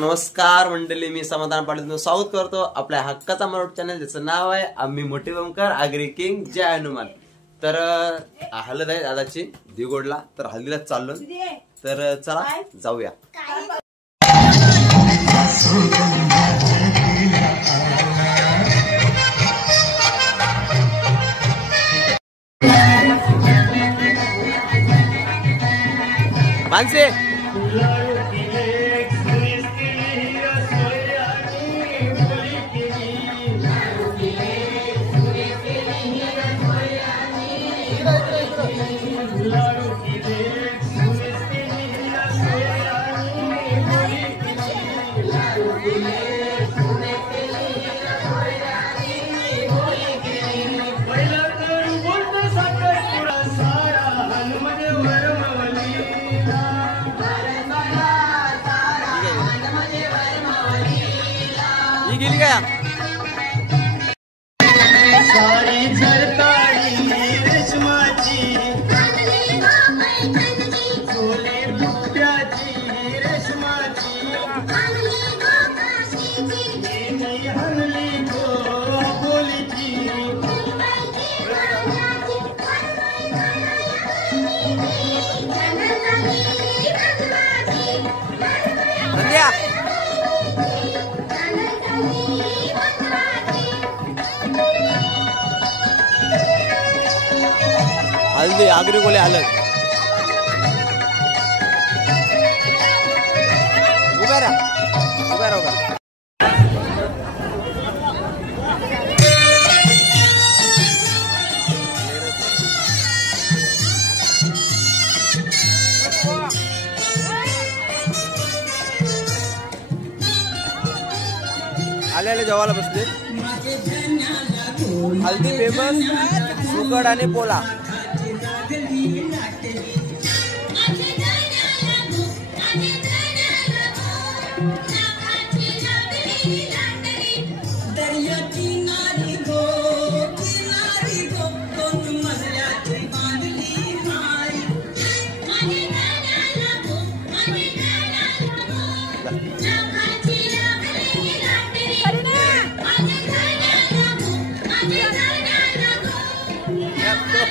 नमस्कार मंडळी, मी समाधान पाटील तुमचं स्वागत करतो आपल्या हक्काचा मराठी चॅनल, ज्याचं नाव आहे आम्ही मोठी ओमकार आगरी किंग जय हनुमान. तर हळद आहे दादाची दिगोडला, तर हल्दीला चाललो. तर चला जाऊया. मानसे गेली काय सारी झरताळी रेशमाची सोने बुट्ट्याची रेशमाची हरली बोलीची हल्दी आगरी कोले हलद उभा राहा. आले जेवायला बसले. हल्दी फेमस सुकड आणि पोला.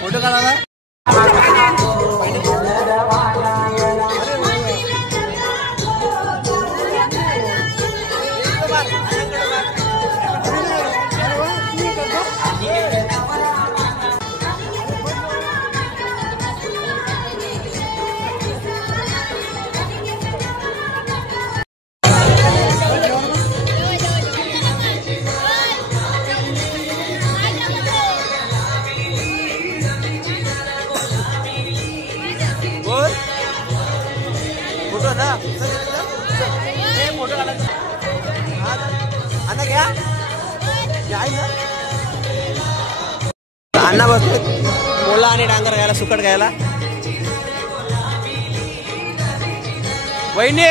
फोटो काढावा. अण्णा बसले पोला आणि डांगर घ्यायला, सुकट घ्यायला. वहिनी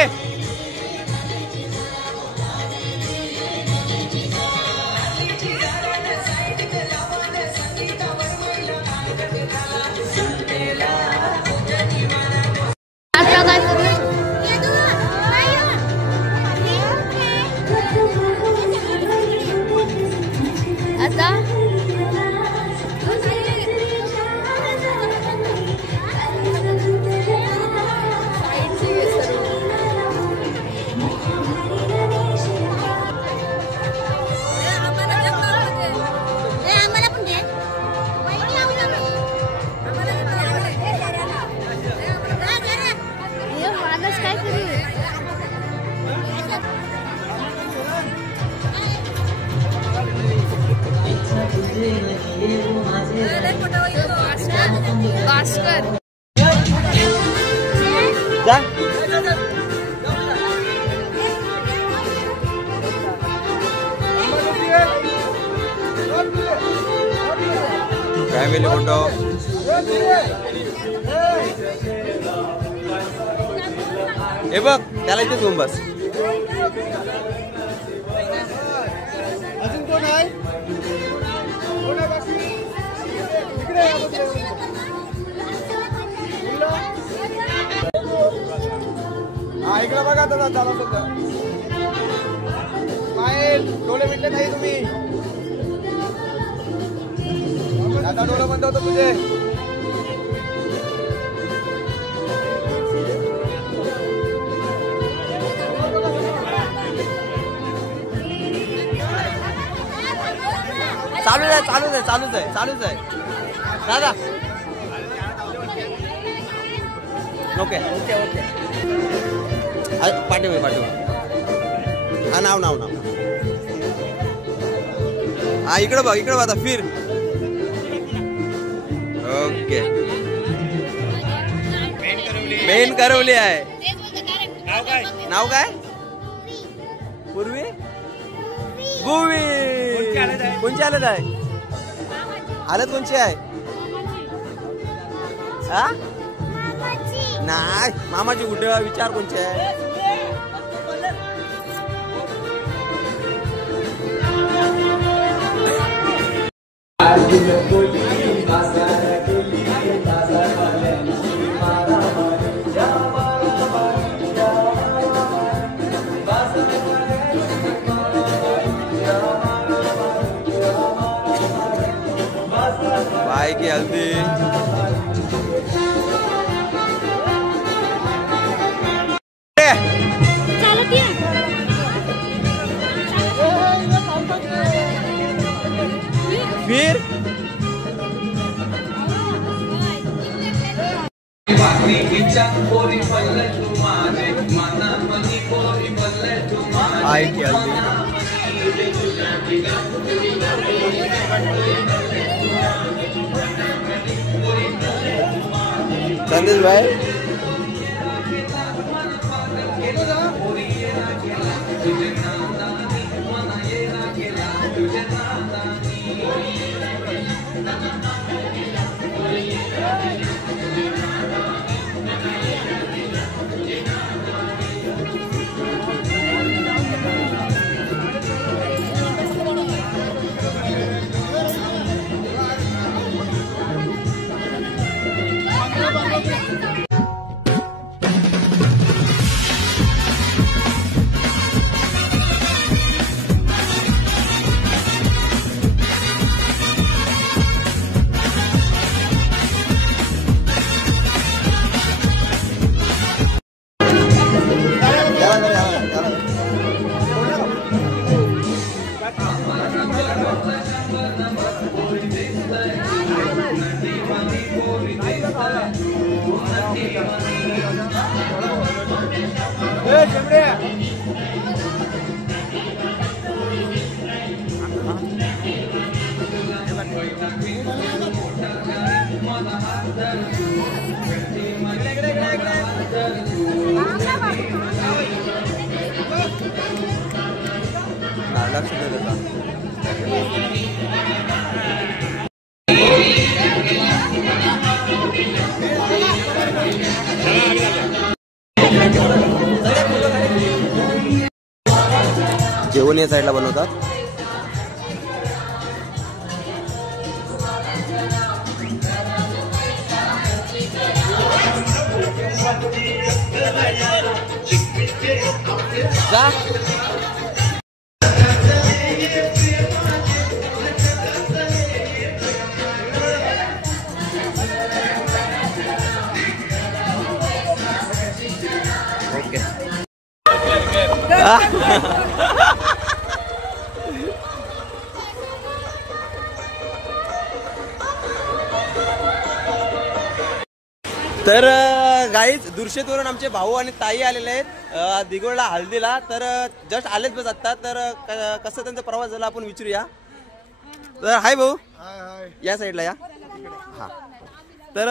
फॅमिली फोटो. हे बघ त्याला इथे घेऊन बस. अजून कोण आहे? इकडे बघा दादा, झाला होईल. डोळे मिटले नाही तुम्ही. आता डोळे बंद होतो तुझे. चालूच आहे चालूच आहे चालूच आहे चालूच आहे दादा. ओके ओके ओके पाठीमागे पाठीमागे. हा नाव नाव नाव. हा इकडे बघ इकडे बघ आता फिर. ओके मेन करवली आहे. नाव काय? पूर्वी गुवी. कोणची आलत आहे? आलत कोणची आहे? हा नाही मामाची कुठं विचार कोणची आहे? भाई की हल्दी. फिर भाई की हल्दी. संदेश भाई जेवण या साईडला बनवतात. जा ओके. तर गाईज दुर्शेतवरून आमचे भाऊ आणि ताई आलेले आहेत दिगोडला हल्दीला. तर जस्ट आलेच बस आता. तर कसं त्यांचा प्रवास झाला आपण विचारूया. तर हाय भाऊ. या साईडला या. हा तर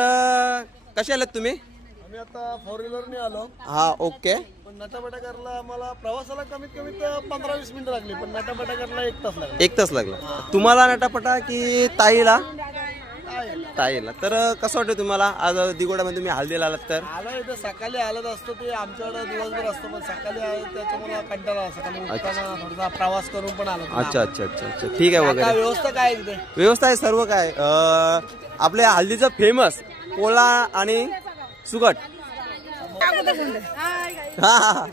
कसे आलेत तुम्ही? आम्ही आता 4 व्हीलरने आलो. हा ओके. पण नटाबटाकरला आम्हाला प्रवासाला कमीत कमी 15-20 मिनिटं लागली. पण नटाबटाकरला 1 तास लागला. 1 तास लागला. तुम्हाला नटापटा की ताईला? ताईला. तर कसं वाटतं तुम्हाला आज दिगोड्यामध्ये तुम्ही हल्दीला आलात? तर आलो इथं सकाळी आलत असतो ते आमच्याकडे दिवसभर असतो. पण सकाळी आलो त्याच्यामुळे कंटाळा सकाळी उठताना थोडासा प्रवास करून पण आलो. अच्छा अच्छा अच्छा अच्छा ठीक आहे. वगैरे व्यवस्था काय आहे तिथे? व्यवस्था आहे सर्व काय. आपल्या हल्दीचं फेमस पोळा आणि सुगट. हा